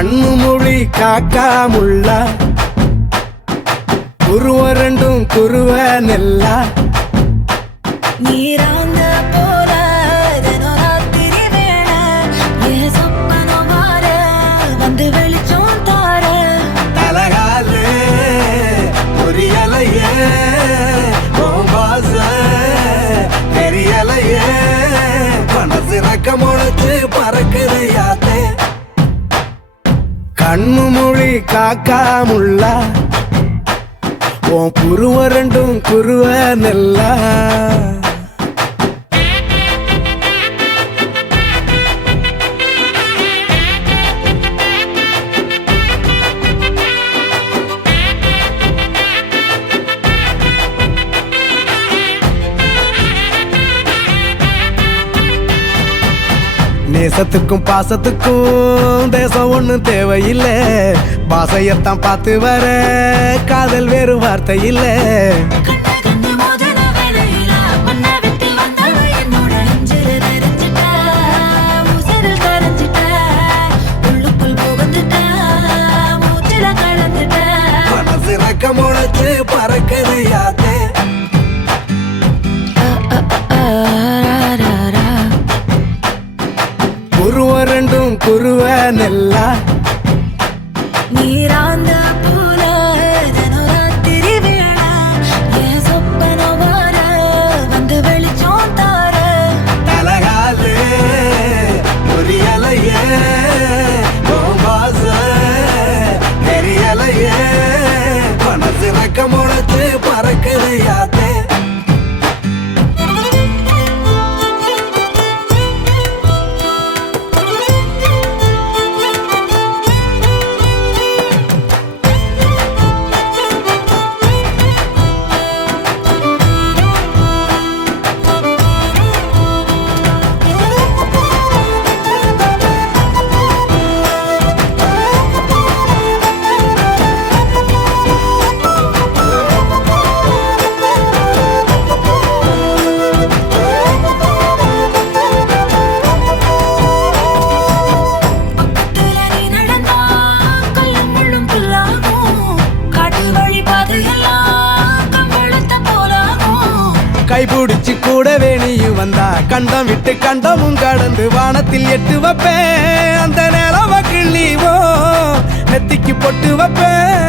கண்ணு மொழி காக்காமுள்ள குருவ ரெண்டும் குருவ நெல்லா நீராங்க போல தினராத்திரி வேண என் சொப்பனம் மாற வந்து வெளிச்சம் தார தலகாலே பொரியலையே ஓம்பாச தெரியலையே மனசு ரக்க முளைச்சு பறக்குதையாத்தே கண்ணு மொழி காக்காமுள்ள உன் குருவ ரெண்டும் குருவ நெல்லா நேசத்துக்கும் பாசத்துக்கும் தேசம் ஒண்ணு தேவையில்லை பாசையத்தான் பார்த்து வர காதல் வேறு வார்த்தை இல்லை கண்ணு மோதின வேளையில மண்ணை விட்டு வந்தவ என்னோட நெஞ்சில் நிறைஞ்சிட்ட உசிரில் கரைஞ்சிட்ட உள்ளுக்குள் புகுந்துட்ட மூச்சில கலந்துட்ட மனசு ரக்க முளைச்சு பறக்குதையாத்தே குருவ ரெண்டும் குருவ நெல்லா நீராந்த போல தினராத்திரி வேண என் சொப்பனம் மாற வந்து வெளிச்சம் தார தலகாலே பொரியலையே ஓம்பாச தெரியலையே மனசு ரக்க முளைச்சு பறக்குதையாத்தே கைபிடிச்சு கூடவே நீயும் வந்தா கண்டம் விட்டு கண்டமும் கடந்து வானத்தில் எட்டு வைப்பேன் அந்த நிலவ கிள்ளிவோ நெத்திக்கு பொட்டு வைப்பேன்